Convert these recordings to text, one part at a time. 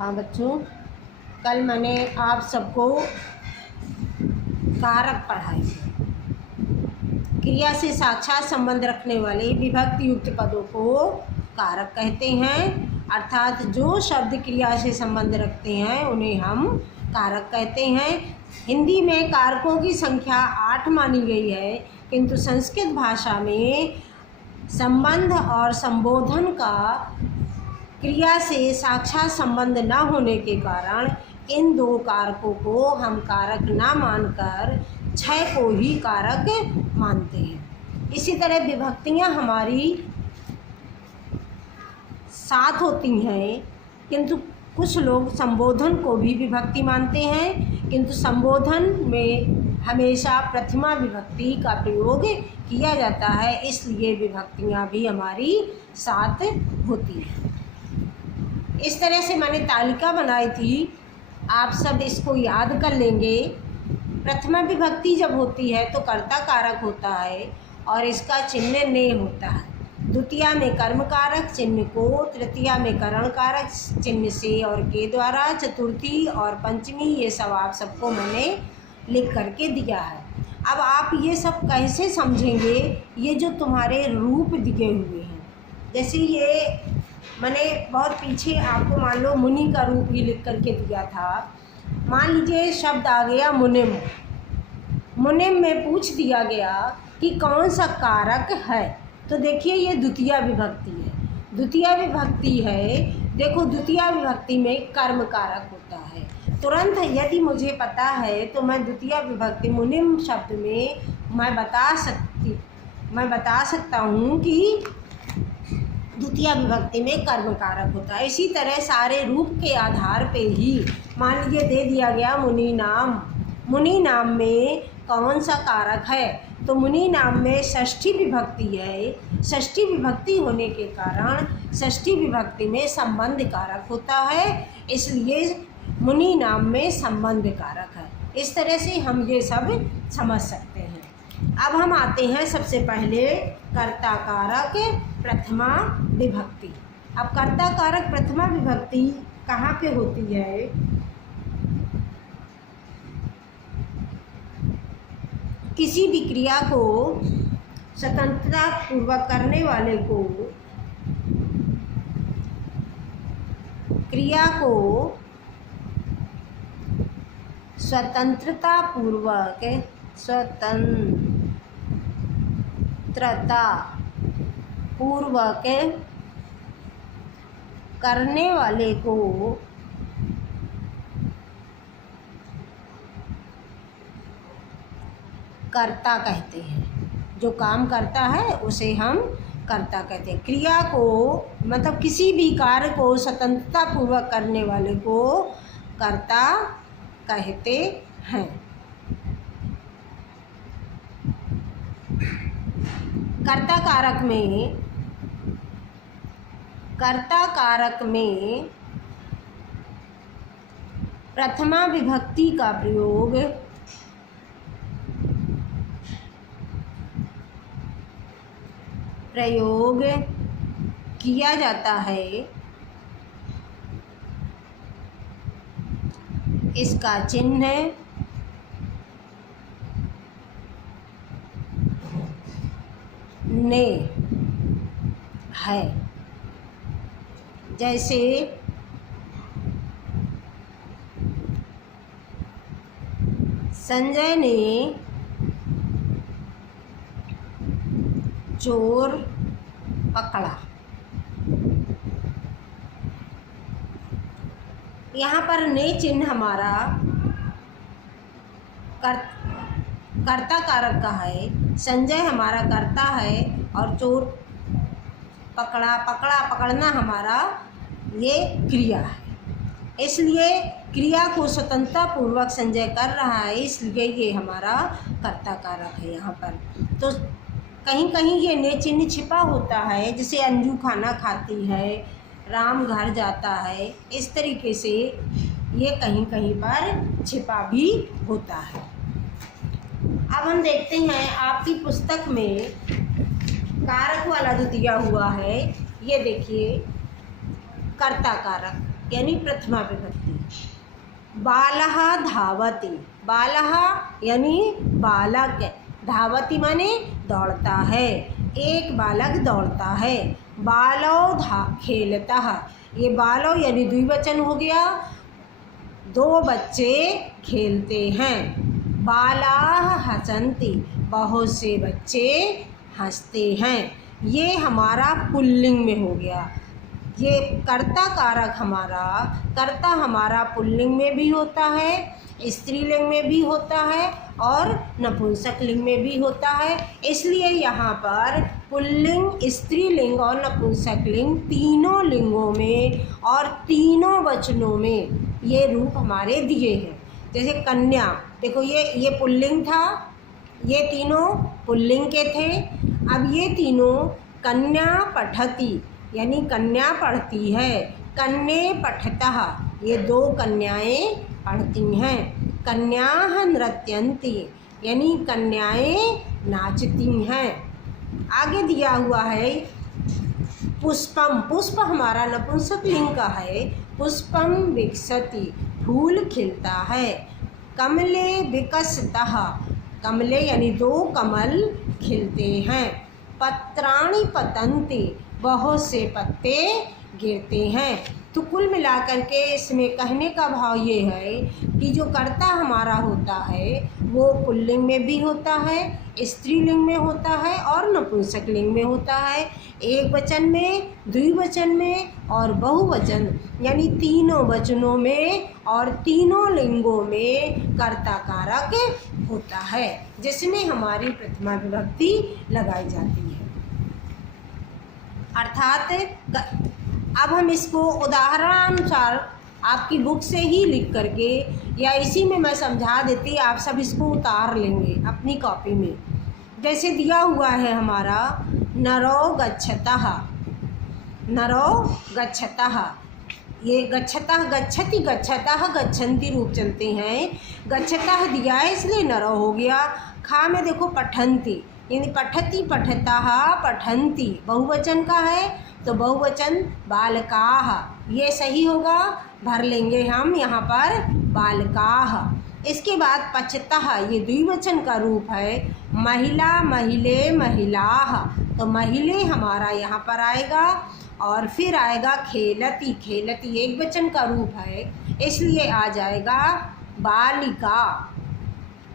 हाँ बच्चों, कल मैंने आप सबको कारक पढ़ाए थे। क्रिया से साक्षात संबंध रखने वाले विभक्ति युक्त पदों को कारक कहते हैं। अर्थात जो शब्द क्रिया से संबंध रखते हैं उन्हें हम कारक कहते हैं। हिंदी में कारकों की संख्या 8 मानी गई है, किंतु संस्कृत भाषा में संबंध और संबोधन का क्रिया से साक्षात संबंध न होने के कारण इन दो कारकों को हम कारक ना मानकर 6 को ही कारक मानते हैं। इसी तरह विभक्तियाँ हमारी 7 होती हैं, किंतु कुछ लोग संबोधन को भी विभक्ति मानते हैं, किंतु संबोधन में हमेशा प्रथमा विभक्ति का प्रयोग किया जाता है, इसलिए विभक्तियाँ भी हमारी 7 होती हैं। इस तरह से मैंने तालिका बनाई थी, आप सब इसको याद कर लेंगे। प्रथमा विभक्ति जब होती है तो कर्ता कारक होता है और इसका चिन्ह ने होता है। द्वितीया में कर्म कारक चिन्ह को, तृतीया में करण कारक चिन्ह से और के द्वारा, चतुर्थी और पंचमी ये सब आप सबको मैंने लिख करके दिया है। अब आप ये सब कैसे समझेंगे, ये जो तुम्हारे रूप दिए हुए हैं, जैसे ये मैंने बहुत पीछे आपको मान लो मुनि का रूप ही लिख करके दिया था। मान लीजिए शब्द आ गया मुनिम। मुनिम में पूछ दिया गया कि कौन सा कारक है, तो देखिए ये द्वितीया विभक्ति है। द्वितीया विभक्ति है, देखो द्वितीया विभक्ति में कर्म कारक होता है। तुरंत यदि मुझे पता है तो मैं द्वितीया विभक्ति मुनिम शब्द में मैं बता सकता हूँ कि द्वितीया विभक्ति में कर्म कारक होता है। इसी तरह सारे रूप के आधार पे ही मान लीजिए दे दिया गया मुनि नाम। मुनि नाम में कौन सा कारक है, तो मुनि नाम में षष्ठी विभक्ति है। षष्ठी विभक्ति होने के कारण षष्ठी विभक्ति में संबंध कारक होता है, इसलिए मुनि नाम में संबंध कारक है। इस तरह से हम ये सब समझ सकते हैं। अब हम आते हैं सबसे पहले कर्ता कारक प्रथमा विभक्ति। अब कर्ता कारक प्रथमा विभक्ति कहाँ पे होती है, किसी भी क्रिया को स्वतंत्रता पूर्वक करने वाले को, क्रिया को स्वतंत्रता पूर्वक करने वाले को कर्ता कहते हैं। जो काम करता है उसे हम कर्ता कहते हैं। क्रिया को मतलब किसी भी कार्य को स्वतंत्रता पूर्वक करने वाले को कर्ता कहते हैं। कर्ता कारक में प्रथमा विभक्ति का प्रयोग किया जाता है। इसका चिन्ह ने है। जैसे संजय ने चोर पकड़ा। यहाँ पर ने चिन्ह हमारा कर्ता कारक का है। संजय हमारा कर्ता है और चोर पकड़ना हमारा ये क्रिया है। इसलिए क्रिया को स्वतंत्रता पूर्वक संजय कर रहा है, इसलिए ये हमारा कर्ता कारक है। यहाँ पर तो कहीं कहीं ये ने चिन्ह छिपा होता है, जैसे अंजू खाना खाती है, राम घर जाता है, इस तरीके से ये कहीं कहीं पर छिपा भी होता है। अब हम देखते हैं आपकी पुस्तक में कारक वाला जो दिया हुआ है, ये देखिए कर्ता कारक। यानी प्रथमा विभक्ति। बालः धावति, बालः यानी बालक, धावति माने दौड़ता है, एक बालक दौड़ता है। बालो खेलतः, ये बालो यानी द्विवचन हो गया, दो बच्चे खेलते हैं। बालाः हसन्ति, बहुत से बच्चे हंसते हैं। ये हमारा पुल्लिंग में हो गया। ये कर्ता कारक हमारा, कर्ता हमारा पुल्लिंग में भी होता है, स्त्रीलिंग में भी होता है और नपुंसक लिंग में भी होता है। इसलिए यहाँ पर पुल्लिंग, स्त्रीलिंग और नपुंसक लिंग तीनों लिंगों में और तीनों वचनों में ये रूप हमारे दिए हैं। जैसे कन्या, देखो ये पुल्लिंग था, ये तीनों पुल्लिंग के थे। अब ये तीनों कन्या पठति यानी कन्या पढ़ती है, कन्ये पठतः ये दो कन्याएं पढ़ती हैं। कन्याः नृत्यन्ति यानी कन्याएं नाचती हैं। आगे दिया हुआ है पुष्पम, पुष्प हमारा नपुंसक लिंग का है। पुष्पम विकसति फूल खिलता है। कमले विकसतः, कमले यानी दो कमल खिलते हैं। पत्राणि पतन्ति बहुत से पत्ते गिरते हैं। तो कुल मिलाकर के इसमें कहने का भाव ये है कि जो कर्ता हमारा होता है वो पुल्लिंग में भी होता है, स्त्रीलिंग में होता है और नपुंसक लिंग में होता है। एक वचन में, द्विवचन में और बहुवचन यानी तीनों वचनों में और तीनों लिंगों में कर्ता कारक होता है, जिसमें हमारी प्रथमा विभक्ति लगाई जाती है। अर्थात अब हम इसको उदाहरणानुसार आपकी बुक से ही लिख करके या इसी में मैं समझा देती, आप सब इसको उतार लेंगे अपनी कॉपी में। जैसे दिया हुआ है हमारा नरो गच्छतः, नरो गच्छतः, ये गच्छतः गच्छति गच्छतः गच्छन्ति रूप चलते हैं। गच्छतः दिया है इसलिए नरो हो गया। खा में देखो पठन्ति यानी पठति पठतः पठन्ति बहुवचन का है तो बहुवचन बालकाः, ये सही होगा, भर लेंगे हम यहाँ पर बालकाः। इसके बाद पचतः ये द्विवचन का रूप है। महिला महिले महिलाः, तो महिले हमारा यहाँ पर आएगा और फिर आएगा खेलति, खेलति एक वचन का रूप है इसलिए आ जाएगा बालिका।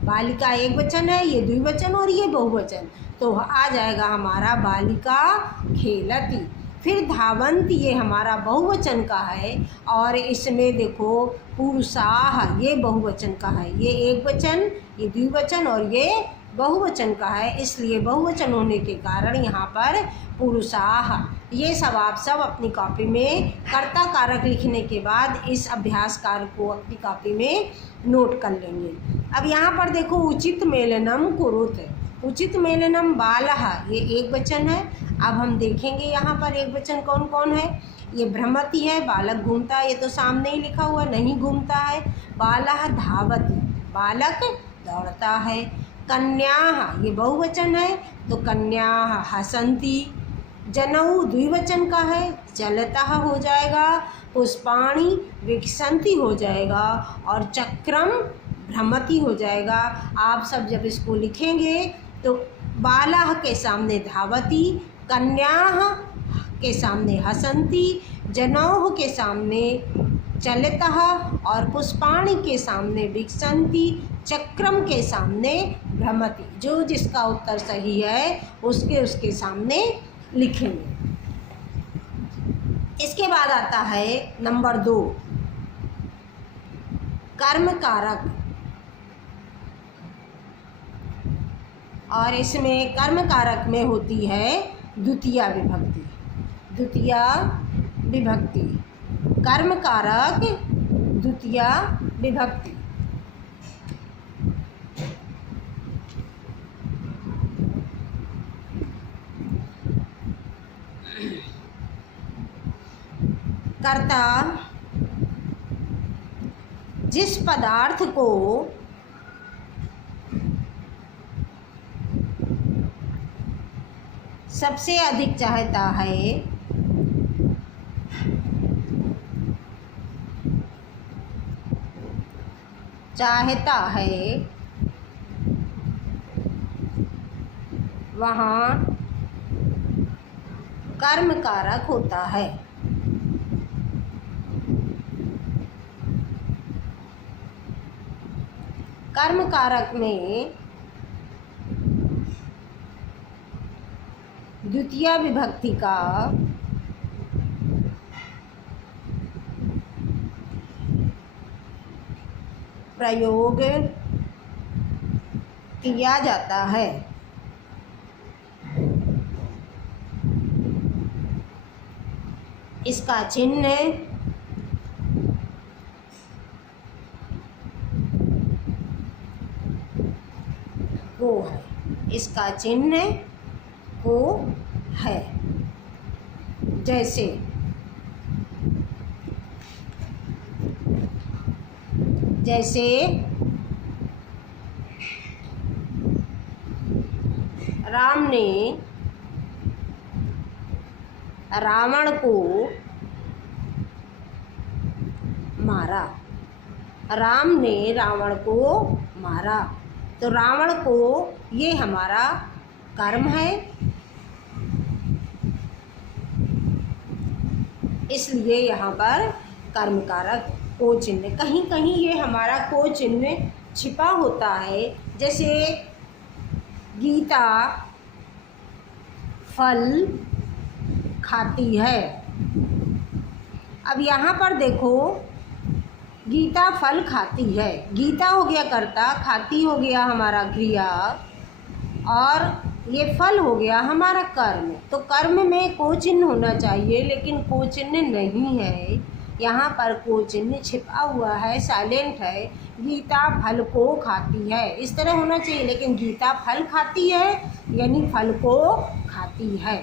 बालिका एक वचन है, ये द्विवचन और ये बहुवचन, तो आ जाएगा हमारा बालिका खेलति। फिर धावन्ति ये हमारा बहुवचन का है और इसमें देखो पुरुषाः ये बहुवचन का है, ये एक वचन, ये द्विवचन और ये बहुवचन का है, इसलिए बहुवचन होने के कारण यहाँ पर पुरुषाः। ये सब आप सब अपनी कॉपी में कर्ता कारक लिखने के बाद इस अभ्यास कार्य को अपनी कॉपी में नोट कर लेंगे। अब यहाँ पर देखो उचित मेलनम कुरुत, उचित मेलनम बालः ये एक वचन है। अब हम देखेंगे यहाँ पर एक वचन कौन कौन है। ये भ्रमति है, बालक घूमता है, ये तो सामने ही लिखा हुआ नहीं घूमता है। बालः धावति बालक दौड़ता है। कन्याः ये बहुवचन है तो कन्याः हसन्ति। जनऊ द्विवचन का है, चलतः हो जाएगा। पुष्पाणि विकसन्ति हो जाएगा और चक्रम भ्रमति हो जाएगा। आप सब जब इसको लिखेंगे तो बालः के सामने धावति, कन्याः के सामने हसन्ति, जनौः के सामने चलतः और पुष्पाणि के सामने विकसन्ति, चक्रम के सामने भ्रमति। जो जिसका उत्तर सही है उसके सामने लिखेंगे। इसके बाद आता है नंबर 2 कर्म कारक, और इसमें कर्म कारक में होती है द्वितीया विभक्ति। द्वितीया विभक्ति, कर्म कारक द्वितीया विभक्ति। कर्ता जिस पदार्थ को सबसे अधिक चाहता है चाहता है वहाँ कर्म कारक होता है। कर्म कारक में द्वितीय विभक्ति का प्रयोग किया जाता है। इसका चिन्ह को है। इसका चिन्ह को है। जैसे राम ने रावण को मारा। राम ने रावण को मारा, तो रावण को ये हमारा कर्म है, इसलिए यहाँ पर कर्म कारक को चिन्ह, कहीं कहीं ये हमारा को चिन्ह छिपा होता है। जैसे गीता फल खाती है। अब यहाँ पर देखो, गीता फल खाती है, गीता हो गया कर्ता, खाती हो गया हमारा क्रिया, और ये फल हो गया हमारा कर्म। तो कर्म में को चिन्ह होना चाहिए, लेकिन को चिन्ह नहीं है। यहाँ पर को चिन्ह छिपा हुआ है, साइलेंट है। गीता फल को खाती है, इस तरह होना चाहिए, लेकिन गीता फल खाती है यानी फल को खाती है।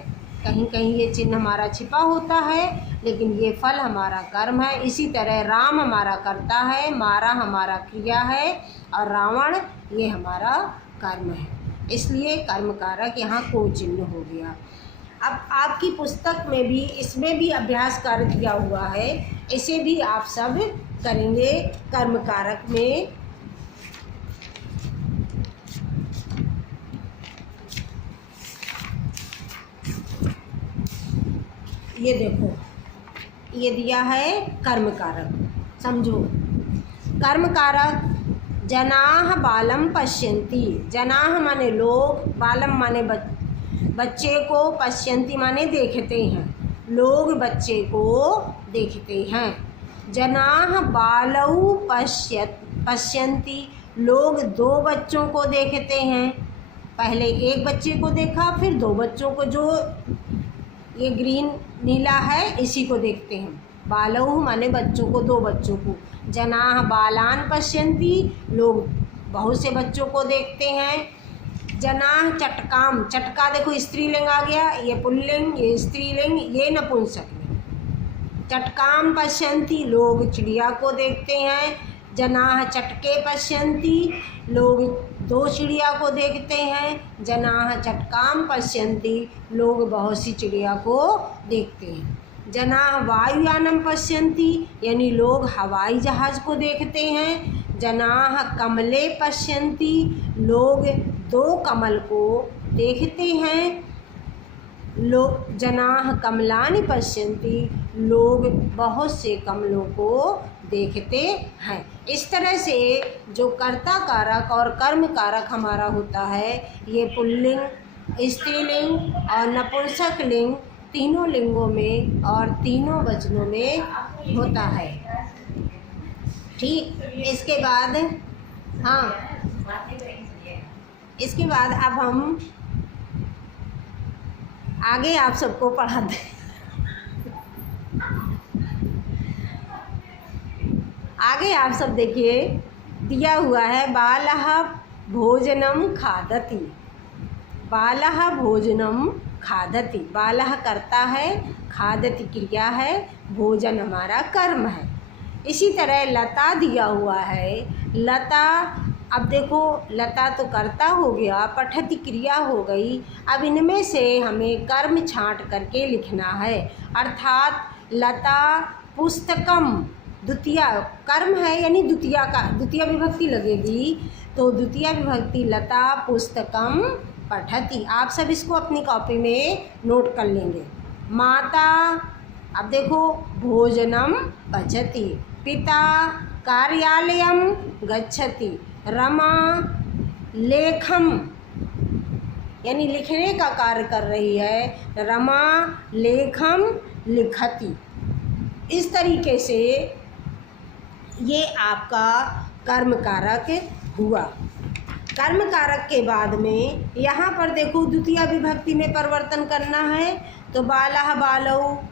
कहीं कहीं ये चिन्ह हमारा छिपा होता है, लेकिन ये फल हमारा कर्म है। इसी तरह राम हमारा कर्ता है, मारा हमारा क्रिया है, और रावण ये हमारा कर्म है, इसलिए कर्म कारक यहाँ को चिन्ह हो गया। अब आपकी पुस्तक में भी इसमें भी अभ्यास कार्य दिया हुआ है, इसे भी आप सब करेंगे। कर्म कारक में ये देखो, ये दिया है कर्म कारक, समझो। कर्म कारक जनाह बालम पश्यन्ति, जनाह माने लोग, बालम माने बच्चे को, पश्यन्ति माने देखते हैं, लोग बच्चे को देखते हैं। जनाह बालऊ पश्यन्ति, लोग दो बच्चों को देखते हैं। पहले एक बच्चे को देखा, फिर दो बच्चों को, जो ये ग्रीन नीला है इसी को देखते हैं। बालऊ माने बच्चों को, दो बच्चों को। जनाह बालान पश्यन्ति, लोग बहुत से बच्चों को देखते हैं। जनाह चटकाम, चटका देखो स्त्रीलिंग आ गया, ये पुल्लिंग, ये स्त्रीलिंग, ये नपुंसकलिंग। चटकाम पश्यन्ति, लोग चिड़िया को देखते हैं। जनाह चटके पश्यन्ति, लोग दो चिड़िया को देखते हैं। जनाह चटकाम पश्यन्ति, लोग बहुत सी चिड़िया को देखते हैं। जनाह वायुयानम पश्यन्ति, यानी लोग हवाई जहाज़ को देखते हैं। जनाह कमले पश्यन्ति, लोग दो कमल को देखते हैं। लोग जनाह कमलानि पश्यन्ति, लोग बहुत से कमलों को देखते हैं। इस तरह से जो कर्ता कारक और कर्म कारक हमारा होता है, ये पुल्लिंग, स्त्रीलिंग और नपुंसक लिंग तीनों लिंगों में और तीनों वचनों में होता है। ठीक, इसके बाद इसके बाद अब हम आगे आप सबको पढ़ाते हैं। आगे आप सब देखिए, दिया हुआ है बालः भोजनम खादति। बालः भोजनम खादति, बालः करता है, खादति क्रिया है, भोजन हमारा कर्म है। इसी तरह लता दिया हुआ है। लता, अब देखो लता तो कर्ता हो गया, पठति क्रिया हो गई। अब इनमें से हमें कर्म छांट करके लिखना है, अर्थात लता पुस्तकम द्वितीया कर्म है यानी द्वितीया विभक्ति लगेगी, तो द्वितीया विभक्ति लता पुस्तकम पठति। आप सब इसको अपनी कॉपी में नोट कर लेंगे। माता, अब देखो, भोजनम पचति। पिता कार्यालयम गच्छति। रमा लेखम यानी लिखने का कार्य कर रही है, रमा लेखम लिखति। इस तरीके से ये आपका कर्म कारक हुआ। कर्म कारक के बाद में यहाँ पर देखो द्वितीया विभक्ति में परिवर्तन करना है, तो बालः बालौ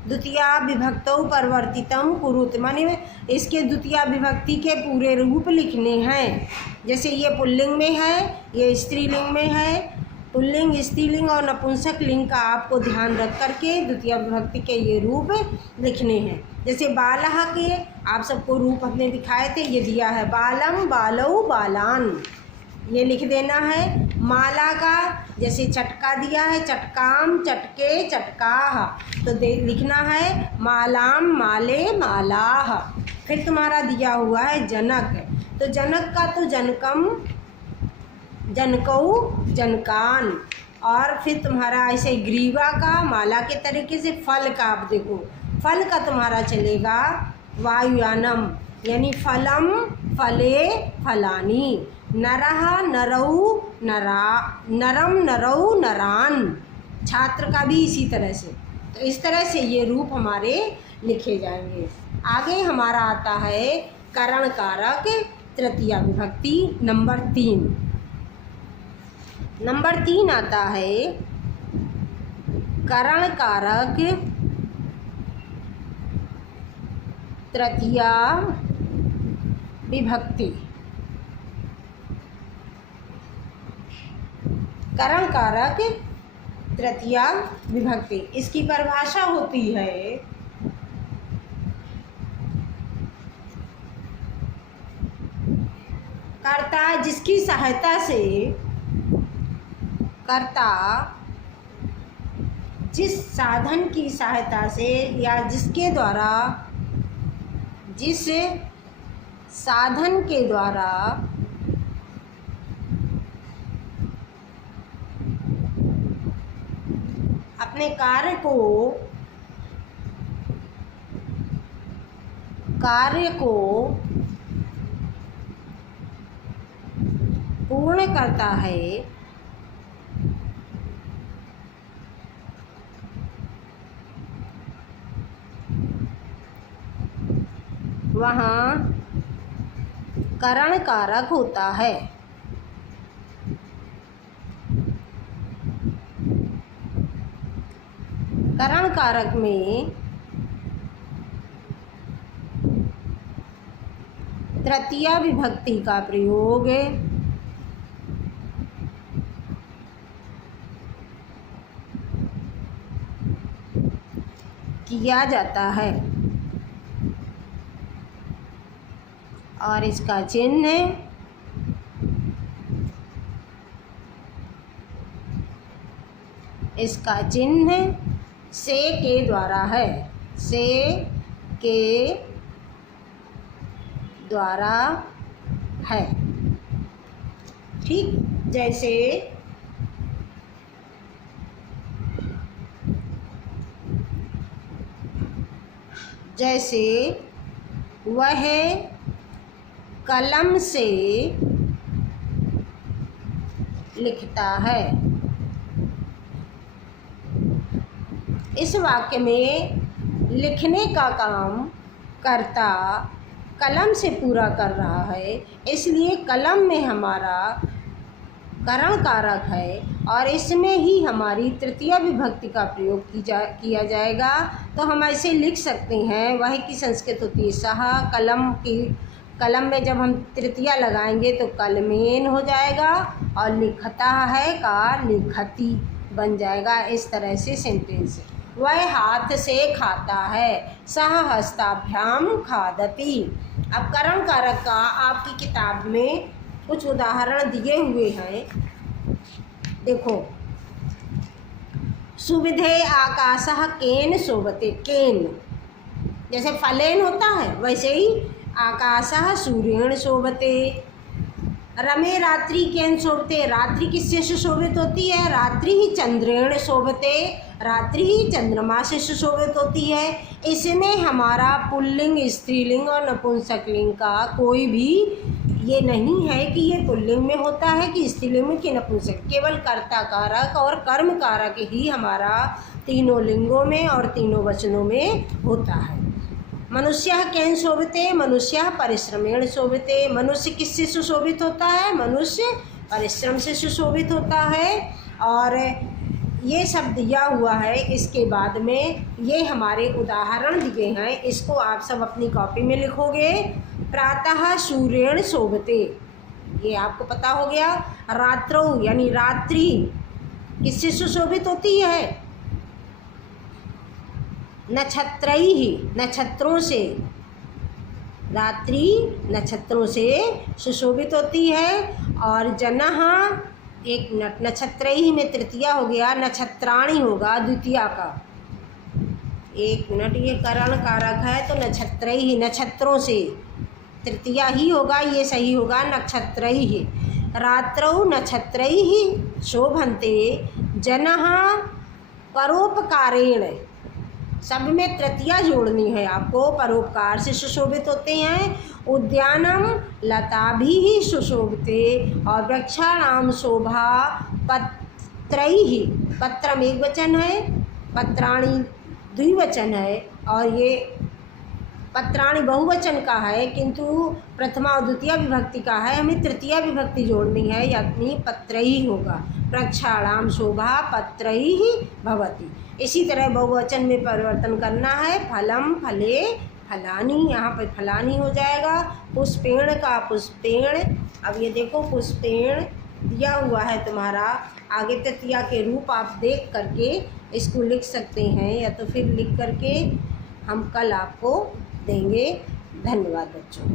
द्वितीया विभक्तौ परिवर्तितम कुरुत, माने इसके द्वितीया विभक्ति के पूरे रूप लिखने हैं। जैसे ये पुल्लिंग में है, ये स्त्रीलिंग में है। पुल्लिंग, स्त्रीलिंग और नपुंसक लिंग का आपको ध्यान रख करके द्वितीया विभक्ति के ये रूप लिखने हैं। जैसे बालः के आप सबको रूप अपने दिखाए थे, ये दिया है बालम बालौ बालान, ये लिख देना है। माला का जैसे चटका दिया है, चटकाम चटके चटकाह, तो लिखना है मालाम माले मालाह। फिर तुम्हारा दिया हुआ है जनक, तो जनक का तो जनकम जनकऊ जनकान। और फिर तुम्हारा ऐसे ग्रीवा का माला के तरीके से फल का, आप देखो फल का तुम्हारा चलेगा वायुयानम यानी फलम फले फलानी। नरह नरऊ नरा, नरम नरऊ नरान, छात्र का भी इसी तरह से। तो इस तरह से ये रूप हमारे लिखे जाएंगे। आगे हमारा आता है करण कारक तृतीया विभक्ति नंबर 3। नंबर 3 आता है करण कारक तृतीया विभक्ति। करण कारक तृतीया विभक्ति, इसकी परिभाषा होती है कर्ता जिसकी सहायता से, कर्ता जिस साधन की सहायता से या जिसके द्वारा, जिस साधन के द्वारा अपने कार्य को पूर्ण करता है, वहाँ करण कारक होता है। करण कारक में तृतीया विभक्ति का प्रयोग किया जाता है और इसका चिन्ह से के द्वारा है, से के द्वारा है। ठीक, जैसे वह कलम से लिखता है। इस वाक्य में लिखने का काम कर्ता कलम से पूरा कर रहा है, इसलिए कलम में हमारा करण कारक है और इसमें ही हमारी तृतीया विभक्ति का प्रयोग किया जाएगा। तो हम ऐसे लिख सकते हैं, वह की संस्कृत होती है सह, कलम में जब हम तृतीया लगाएंगे तो कलमेन हो जाएगा और लिखता है का लिखती बन जाएगा। इस तरह से सेंटेंस। वह हाथ से खाता है, सह हस्ताभ्याम खादति। अब करण कारक का आपकी किताब में कुछ उदाहरण दिए हुए हैं, देखो। सुविधे आकाशः केन शोभते, केन जैसे फलेन होता है वैसे ही आकाशः सूर्येण शोभते। रमे रात्रि केन शोभते, रात्रि किससे सुशोभित होती है? रात्रि ही चंद्रेण शोभते, रात्रि ही चंद्रमा से सुशोभित होती है। इसमें हमारा पुल्लिंग, स्त्रीलिंग और नपुंसकलिंग का कोई भी ये नहीं है कि ये पुल्लिंग में होता है कि स्त्रीलिंग में कि नपुंसक, केवल कर्ता कारक और कर्म कारक ही हमारा तीनों लिंगों में और तीनों वचनों में होता है। मनुष्यः केन शोभते, मनुष्यः परिश्रमेण शोभते। मनुष्य किससे सुशोभित होता है? मनुष्य परिश्रम से सुशोभित होता है। और ये सब दिया हुआ है। इसके बाद में ये हमारे उदाहरण दिए हैं, इसको आप सब अपनी कॉपी में लिखोगे। प्रातः सूर्येण शोभते, ये आपको पता हो गया। रात्रौ यानी रात्रि किससे सुशोभित होती है? नक्षत्रैः, नक्षत्रों से। रात्रि नक्षत्रों से सुशोभित होती है। और जनः एक नक्षत्रैः में तृतीया हो गया, नक्षत्राणि होगा द्वितीया का। एक मिनट, ये करण कारक है तो नक्षत्रैः, नक्षत्रों से तृतीया ही होगा, ये सही होगा नक्षत्रैः। रात्रौ नक्षत्रैः शोभन्ते, जनः परोपकारेण, सब में तृतीया जोड़नी है आपको, परोपकार से सुशोभित होते हैं। उद्यानम लताभिः सुशोभते, और वृक्षाणाम शोभा पत्रैः, पत्रम एक वचन है, पत्राणि द्विवचन है, और ये पत्राणि बहुवचन का है किंतु प्रथमा और द्वितीय विभक्ति का है, हमें तृतीया विभक्ति जोड़नी है, यानी पत्रैः होगा। वृक्षाणाम शोभा पत्रैः भवति। इसी तरह बहुवचन में परिवर्तन करना है। फलम फले फलानी, यहाँ पर फलानी हो जाएगा। पुष्पेण का पुष्पेण। अब ये देखो पुष्पेण दिया हुआ है तुम्हारा, आगे तृतीया के रूप आप देख करके इसको लिख सकते हैं, या तो फिर लिख करके हम कल आपको देंगे। धन्यवाद बच्चों।